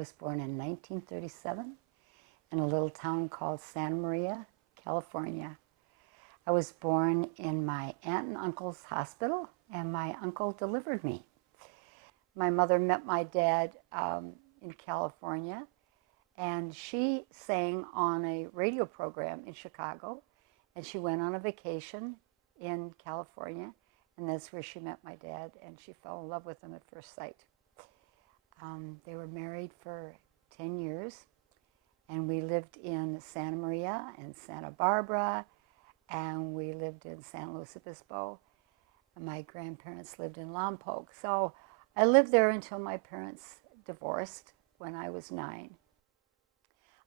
was born in 1937 in a little town called Santa Maria, California. I was born in my aunt and uncle's hospital, and my uncle delivered me. My mother met my dad in California, and she sang on a radio program in Chicago, and she went on a vacation in California, and that's where she met my dad, and she fell in love with him at first sight. They were married for 10 years, and we lived in Santa Maria and Santa Barbara, and we lived in San Luis Obispo, and my grandparents lived in Lompoc. So I lived there until my parents divorced when I was 9.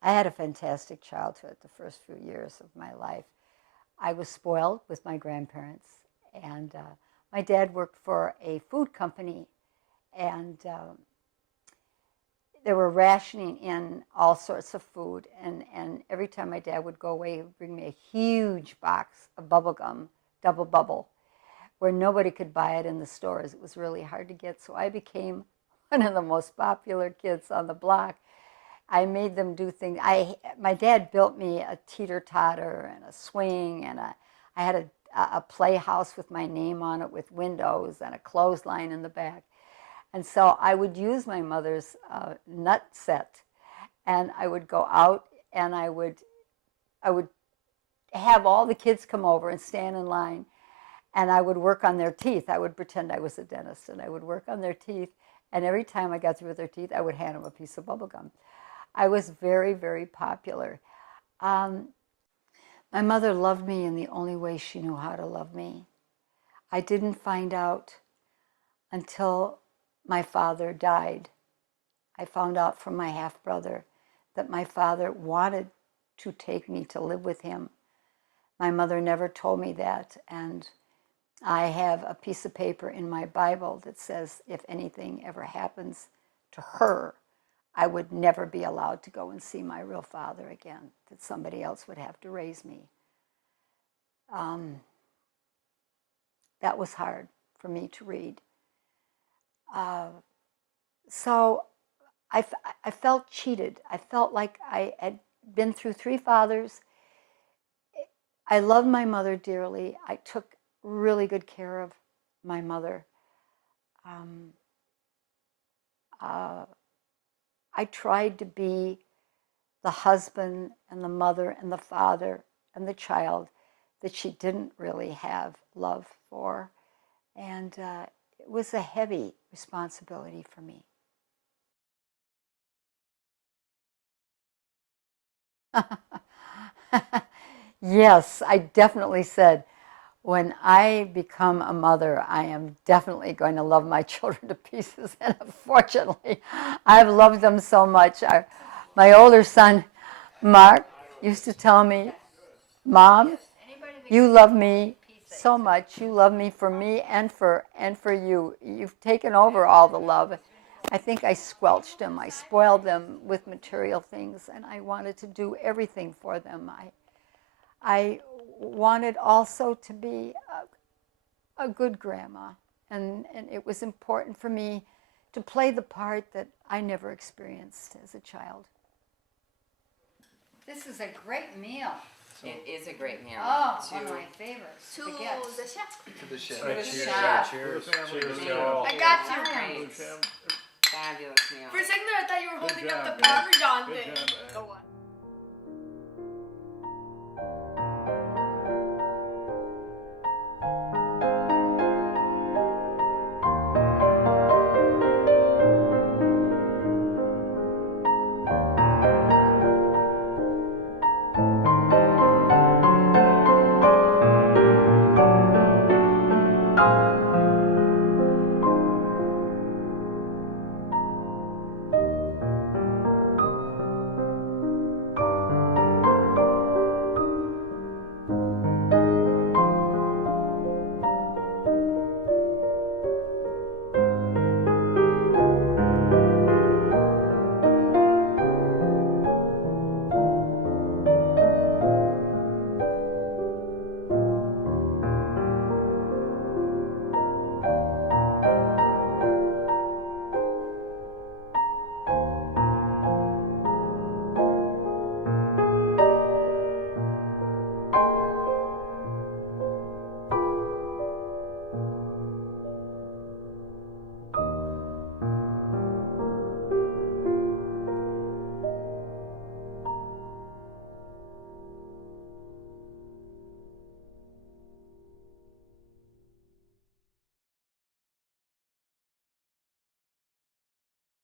I had a fantastic childhood the first few years of my life. I was spoiled with my grandparents, and my dad worked for a food company, and they were rationing in all sorts of food, and every time my dad would go away, he would bring me a huge box of bubble gum, Double Bubble, where nobody could buy it in the stores. It was really hard to get, so I became one of the most popular kids on the block. I made them do things. My dad built me a teeter-totter and a swing, and I had a playhouse with my name on it with windows and a clothesline in the back. And so I would use my mother's nut set, and I would go out and I would have all the kids come over and stand in line, and I would work on their teeth. I would pretend I was a dentist, and I would work on their teeth, and every time I got through with their teeth, I would hand them a piece of bubble gum. I was very, very popular. My mother loved me in the only way she knew how to love me. I didn't find out until my father died. I found out from my half-brother that my father wanted to take me to live with him. My mother never told me that, and I have a piece of paper in my Bible that says if anything ever happens to her, I would never be allowed to go and see my real father again, that somebody else would have to raise me. That was hard for me to read. So I felt cheated. I felt like I had been through 3 fathers. I loved my mother dearly. I took really good care of my mother. I tried to be the husband and the mother and the father and the child that she didn't really have love for. And it was a heavy responsibility for me. Yes, I definitely said, when I become a mother, I am definitely going to love my children to pieces. And unfortunately, I've loved them so much. My older son, Mark, used to tell me, Mom, you love me so much. You love me and for you. You've taken over all the love. I think I squelched them. I spoiled them with material things, and I wanted to do everything for them. I wanted also to be a good grandma, and it was important for me to play the part that I never experienced as a child. This is a great meal. It is a great meal. Oh, one of my favorites. To the chef. To the chef. To the Cheers, chef. cheers, cheers, Cheers. y'all. I got you. Nice. Fabulous meal. For a second there, I thought you were holding up job, the babe. Parmesan Good thing. job, babe. Go on.